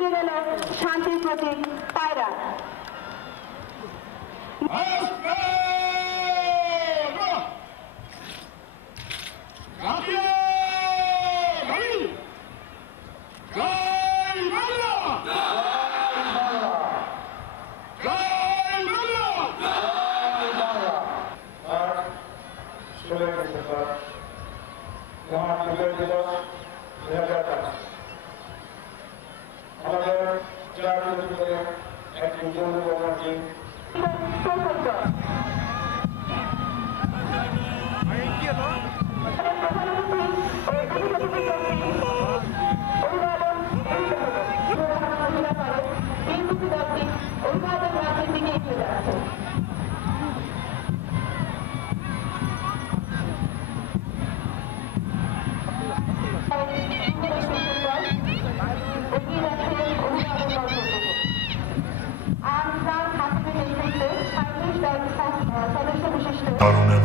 উড়ে গেল শান্তির প্রতীক পায়রা Thank you. চার কোটি করে একটি